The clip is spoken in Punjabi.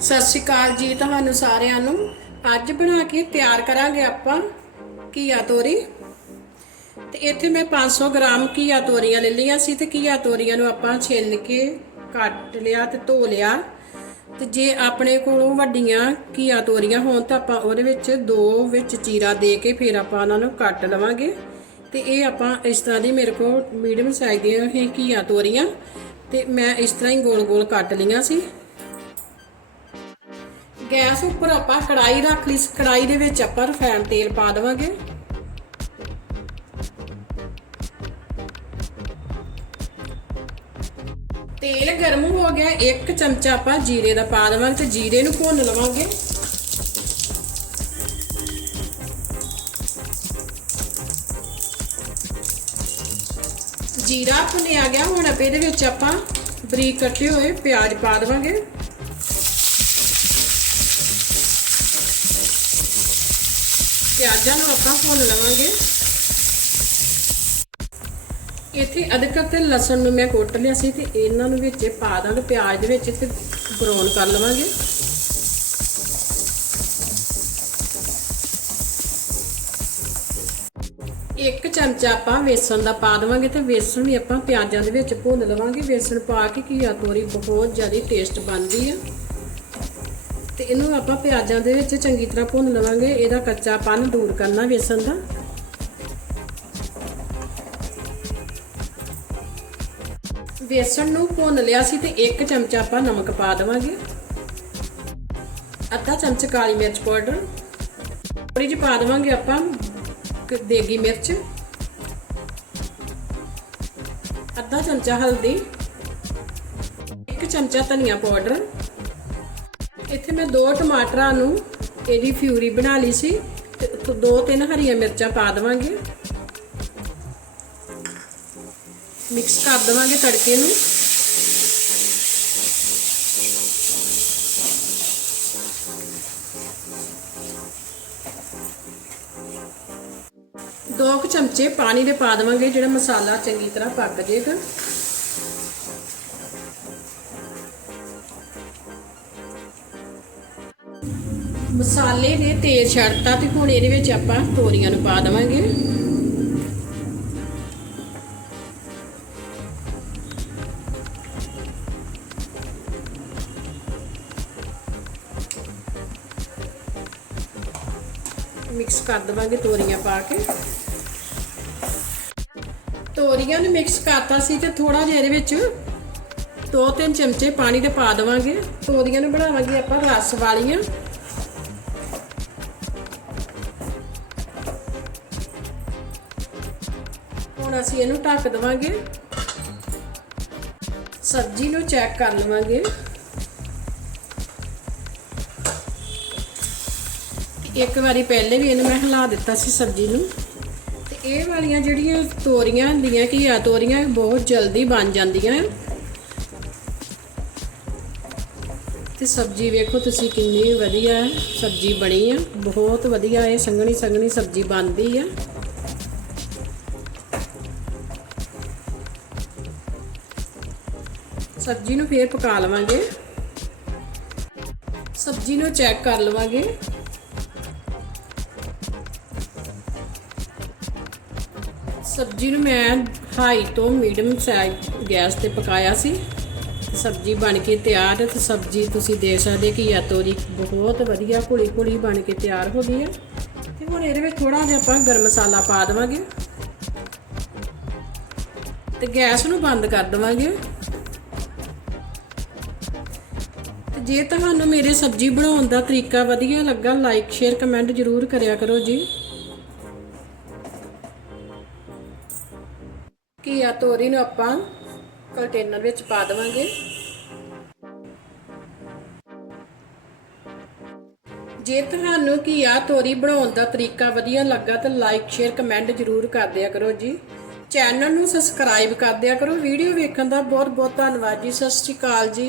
ਸਤਿ ਸ਼੍ਰੀ ਅਕਾਲ ਜੀ ਤੁਹਾਨੂੰ ਸਾਰਿਆਂ ਨੂੰ। ਅੱਜ ਬਣਾ ਕੇ ਤਿਆਰ ਕਰਾਂਗੇ ਆਪਾਂ ਘੀਆ ਤੋਰੀ। ਤੇ ਇੱਥੇ ਮੈਂ 500 ਗ੍ਰਾਮ ਘੀਆ ਤੋਰੀਆਂ ਲੈ ਲਈਆਂ ਸੀ ਤੇ ਘੀਆ ਤੋਰੀਆਂ ਨੂੰ ਆਪਾਂ ਛਿੱਲ ਕੇ ਕੱਟ ਲਿਆ ਤੇ ਧੋ ਲਿਆ। ਤੇ ਜੇ ਆਪਣੇ ਕੋਲੋਂ ਵੱਡੀਆਂ ਘੀਆ ਤੋਰੀਆਂ ਹੋਣ ਤਾਂ ਆਪਾਂ ਉਹਦੇ ਵਿੱਚ ਦੋ ਵਿੱਚ ਚੀਰਾ ਦੇ ਕੇ ਫਿਰ ਆਪਾਂ ਉਹਨਾਂ ਨੂੰ ਕੱਟ ਲਵਾਂਗੇ। ਤੇ ਇਹ ਆਪਾਂ ਇਸ ਤਰ੍ਹਾਂ ਦੀ ਮੇਰੇ ਕੋਲ ਮੀਡੀਅਮ ਸਾਈਜ਼ ਦੀਆਂ ਇਹ ਘੀਆ ਤੋਰੀਆਂ। ਤੇ ਮੈਂ ਇਸ ਤਰ੍ਹਾਂ ਹੀ ਗੋਲ-ਗੋਲ ਕੱਟ ਲਈਆਂ ਸੀ। ਗੈਸ ਉੱਪਰ ਆਪਾਂ ਕੜਾਈ ਰੱਖ ਲਈ ਕੜਾਈ ਦੇ ਵਿੱਚ ਆਪਾਂ ਰਿਫਾਈਨ ਤੇਲ ਪਾ ਦੇਵਾਂਗੇ। ਤੇਲ ਗਰਮ ਹੋ ਗਿਆ। ਇੱਕ ਚਮਚਾ ਆਪਾਂ ਜੀਰੇ ਦਾ ਪਾ ਦੇਵਾਂਗੇ ਤੇ ਜੀਰੇ ਨੂੰ ਭੁੰਨ ਲਵਾਂਗੇ। ਜੀਰਾ ਭੁੰਨਿਆ ਗਿਆ। ਹੁਣ ਆਪਾਂ ਇਹਦੇ ਵਿੱਚ ਆਪਾਂ ਬਰੀਕ ਕੱਟੇ ਹੋਏ ਪਿਆਜ਼ ਪਾ ਦੇਵਾਂਗੇ। ਪਿਆਜ਼ਾਂ ਨੂੰ ਆਪਾਂ ਭੁੰਨ ਲਵਾਂਗੇ। ਇੱਥੇ ਅਦਰਕ ਤੇ ਲਸਣ ਨੂੰ ਮੈਂ ਕੁੱਟ ਲਿਆ ਸੀ ਤੇ ਇਹਨਾਂ ਨੂੰ ਵਿੱਚ ਪਾ ਦਾਂਗੇ ਪਿਆਜ਼ ਦੇ ਵਿੱਚ ਤੇ ਬਰਾਊਨ ਕਰ ਲਵਾਂਗੇ। ਇੱਕ ਚਮਚਾ ਆਪਾਂ ਵੇਸਣ ਦਾ ਪਾ ਦੇਵਾਂਗੇ ਤੇ ਵੇਸਣ ਵੀ ਆਪਾਂ ਪਿਆਜ਼ਾਂ ਦੇ ਵਿੱਚ ਭੁੰਨ ਲਵਾਂਗੇ। ਵੇਸਣ ਪਾ ਕੇ ਘੀਆ ਤੋਰੀ ਬਹੁਤ ਜ਼ਿਆਦਾ ਟੇਸਟ ਬਣਦੀ ਆ। ਤੇ ਇਹਨੂੰ ਆਪਾਂ ਪਿਆਜ਼ਾਂ ਦੇ ਵਿੱਚ ਚੰਗੀ ਤਰ੍ਹਾਂ ਭੁੰਨ ਲਵਾਂਗੇ। ਇਹਦਾ ਕੱਚਾਪਨ ਦੂਰ ਕਰਨਾ ਵੇਸਣ ਦਾ। ਵੇਸਣ ਨੂੰ ਭੁੰਨ ਲਿਆ ਸੀ ਤੇ ਇੱਕ ਚਮਚਾ ਆਪਾਂ ਨਮਕ ਪਾ ਦੇਵਾਂਗੇ। ਅੱਧਾ ਚਮਚ ਕਾਲੀ ਮਿਰਚ ਪਾਊਡਰ। ਥੋੜੀ ਜਿਹੀ ਪਾ ਦੇਵਾਂਗੇ ਆਪਾਂ ਦੇਗੀ ਮਿਰਚ। ਅੱਧਾ ਚਮਚਾ ਹਲਦੀ। ਇੱਕ ਚਮਚਾ ਧਨੀਆ ਪਾਊਡਰ। ਇੱਥੇ ਮੈਂ ਦੋ ਟਮਾਟਰਾਂ ਨੂੰ ਇਹਦੀ ਫਿਊਰੀ ਬਣਾ ਲਈ ਸੀ ਤੇ ਦੋ ਤਿੰਨ ਹਰੀਆਂ ਮਿਰਚਾਂ ਪਾ ਦੇਵਾਂਗੇ। ਮਿਕਸ ਕਰ ਦੇਵਾਂਗੇ ਤੜਕੇ ਨੂੰ। ਦੋ ਕੁ ਚਮਚੇ ਪਾਣੀ ਦੇ ਪਾ ਦੇਵਾਂਗੇ, ਜਿਹੜਾ ਮਸਾਲਾ ਚੰਗੀ ਤਰ੍ਹਾਂ ਪੱਕ ਜਾਏਗਾ ਮਸਾਲੇ ਨੇ ਤੇਲ ਛੱਡਤਾ ਤੇ ਹੁਣ ਇਹਦੇ ਵਿੱਚ ਆਪਾਂ ਤੋਰੀਆਂ ਨੂੰ ਪਾ ਦੇਵਾਂਗੇ। ਮਿਕਸ ਕਰ ਦਵਾਂਗੇ ਤੋਰੀਆਂ ਪਾ ਕੇ। ਤੋਰੀਆਂ ਨੂੰ ਮਿਕਸ ਕਰਤਾ ਸੀ ਤੇ ਥੋੜਾ ਜਿਹਾ ਇਹਦੇ ਵਿੱਚ ਦੋ ਤਿੰਨ ਚਮਚੇ ਪਾਣੀ ਦੇ ਪਾ ਦਵਾਂਗੇ। ਤੋਰੀਆਂ ਨੂੰ ਬਣਾਵਾਂਗੇ ਆਪਾਂ ਰਸ ਵਾਲੀਆਂ। ਹੁਣ ਅਸੀਂ ਇਹਨੂੰ ਢੱਕ ਦਵਾਂਗੇ। ਸਬਜ਼ੀ ਨੂੰ ਚੈੱਕ ਕਰ ਲਵਾਂਗੇ। ਇੱਕ ਵਾਰੀ ਪਹਿਲੇ ਵੀ ਇਹਨੂੰ ਮੈਂ ਹਿਲਾ ਦਿੱਤਾ ਸੀ ਸਬਜ਼ੀ ਨੂੰ। ਤੇ ਇਹ ਵਾਲੀਆਂ ਜਿਹੜੀਆਂ ਤੋਰੀਆਂ ਹੁੰਦੀਆਂ ਘੀਆ ਤੋਰੀਆਂ ਬਹੁਤ ਜਲਦੀ ਬਣ ਜਾਂਦੀਆਂ। ਤੇ ਸਬਜ਼ੀ ਵੇਖੋ ਤੁਸੀਂ ਕਿੰਨੀ ਵਧੀਆ ਸਬਜ਼ੀ ਬਣੀ ਆ। ਬਹੁਤ ਵਧੀਆ ਇਹ ਸੰਘਣੀ ਸੰਘਣੀ ਸਬਜ਼ੀ ਬਣਦੀ ਆ। ਸਬਜ਼ੀ ਨੂੰ ਫੇਰ ਪਕਾ ਲਵਾਂਗੇ। ਸਬਜ਼ੀ ਨੂੰ ਚੈੱਕ ਕਰ ਲਵਾਂਗੇ। ਸਬਜ਼ੀ ਨੂੰ ਮੈਂ ਹਾਈ ਤੋਂ ਮੀਡੀਅਮ ਸਾਈਜ਼ ਗੈਸ ਤੇ ਪਕਾਇਆ ਸੀ। ਸਬਜ਼ੀ ਬਣ ਕੇ ਤਿਆਰ ਹੈ ਤੇ ਸਬਜ਼ੀ ਤੁਸੀਂ ਦੇਖ ਸਕਦੇ ਕਿ ਆ ਤੋਰੀ ਬਹੁਤ ਵਧੀਆ ਘੁਲੀ ਘੁਲੀ ਬਣ ਕੇ ਤਿਆਰ ਹੋ ਗਈ ਹੈ ਤੇ ਹੁਣ ਇਹਦੇ ਵਿੱਚ ਥੋੜਾ ਜਿਹਾ ਆਪਾਂ ਗਰਮ ਮਸਾਲਾ ਪਾ ਦੇਵਾਂਗੇ। ਤੇ ਗੈਸ ਨੂੰ ਬੰਦ ਕਰ ਦੇਵਾਂਗੇ। ਤੇ ਜੇ ਤੁਹਾਨੂੰ ਮੇਰੇ ਸਬਜ਼ੀ ਬਣਾਉਣ ਦਾ ਤਰੀਕਾ ਵਧੀਆ ਲੱਗਾ ਲਾਈਕ ਸ਼ੇਅਰ ਕਮੈਂਟ ਜ਼ਰੂਰ ਕਰਿਆ ਕਰੋ ਜੀ। ਘੀਆ ਤੋਰੀ ਨੂੰ ਆਪਾਂ ਕੰਟੇਨਰ ਵਿੱਚ ਪਾ ਦੇਵਾਂਗੇ। ਜੇ ਤੁਹਾਨੂੰ ਘੀਆ ਤੋਰੀ ਬਣਾਉਣ ਦਾ ਤਰੀਕਾ ਵਧੀਆ ਲੱਗਾ ਤਾਂ ਲਾਈਕ ਸ਼ੇਅਰ ਕਮੈਂਟ ਜ਼ਰੂਰ ਕਰ ਦਿਆ ਕਰੋ ਜੀ। ਚੈਨਲ ਨੂੰ ਸਬਸਕ੍ਰਾਈਬ ਕਰ ਦਿਆ ਕਰੋ। ਵੀਡੀਓ ਵੇਖਣ ਦਾ ਬਹੁਤ ਬਹੁਤ ਧੰਨਵਾਦ ਜੀ। ਸਤਿ ਸ਼੍ਰੀ ਅਕਾਲ ਜੀ।